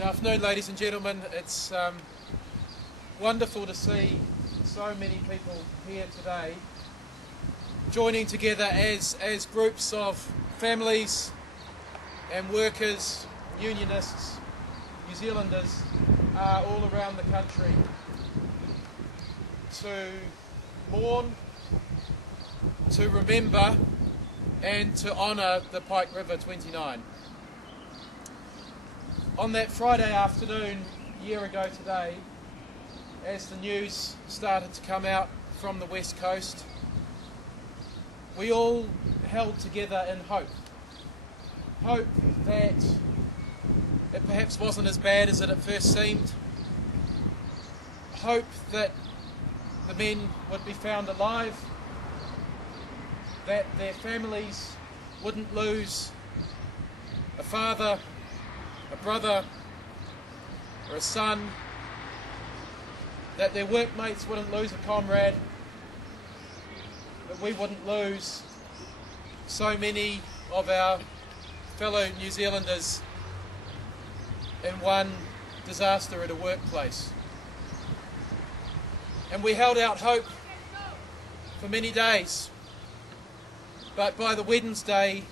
Good afternoon, ladies and gentlemen. It's wonderful to see so many people here today joining together as groups of families and workers, unionists, New Zealanders all around the country to mourn, to remember and to honour the Pike River 29. On that Friday afternoon, a year ago today, as the news started to come out from the West Coast, we all held together in hope. Hope that it perhaps wasn't as bad as it at first seemed. Hope that the men would be found alive, that their families wouldn't lose a father, a brother or a son, that their workmates wouldn't lose a comrade, that we wouldn't lose so many of our fellow New Zealanders in one disaster at a workplace. And we held out hope for many days, but by the Wednesday,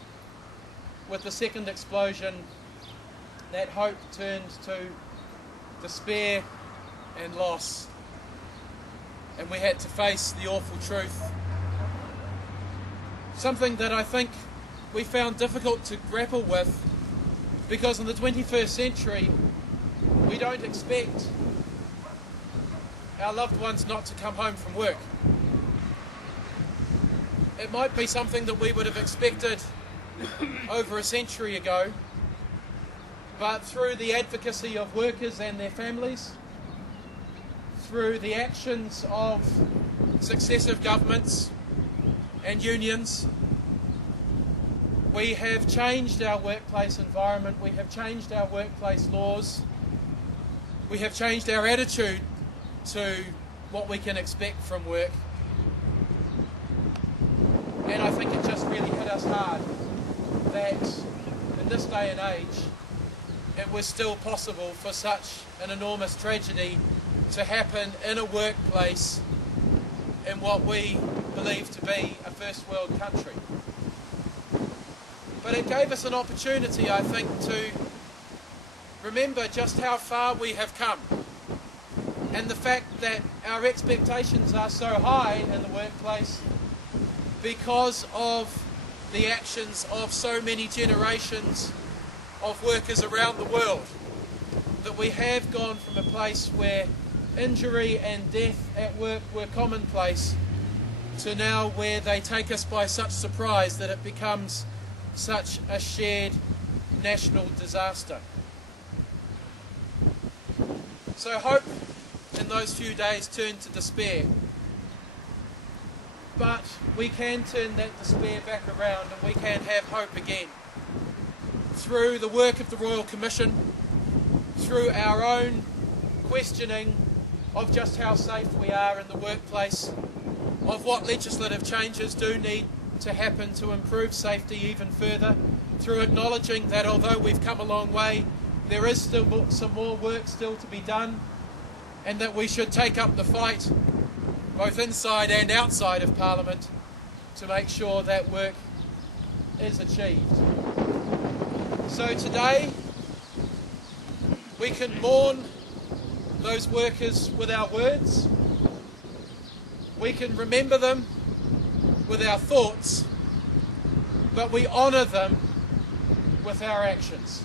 with the second explosion, that hope turned to despair and loss, and we had to face the awful truth. Something that I think we found difficult to grapple with, because in the 21st century we don't expect our loved ones not to come home from work. It might be something that we would have expected over a century ago, but through the advocacy of workers and their families, through the actions of successive governments and unions, we have changed our workplace environment, we have changed our workplace laws, we have changed our attitude to what we can expect from work. And I think it just really hit us hard that in this day and age it was still possible for such an enormous tragedy to happen in a workplace in what we believe to be a first world country. But it gave us an opportunity, I think, to remember just how far we have come, and the fact that our expectations are so high in the workplace because of the actions of so many generations of workers around the world, that we have gone from a place where injury and death at work were commonplace to now where they take us by such surprise that it becomes such a shared national disaster. So hope in those few days turned to despair, but we can turn that despair back around and we can have hope again through the work of the Royal Commission, through our own questioning of just how safe we are in the workplace, of what legislative changes do need to happen to improve safety even further, through acknowledging that although we've come a long way, there is still some more work still to be done, and that we should take up the fight both inside and outside of Parliament to make sure that work is achieved. So today we can mourn those workers with our words, we can remember them with our thoughts, but we honour them with our actions.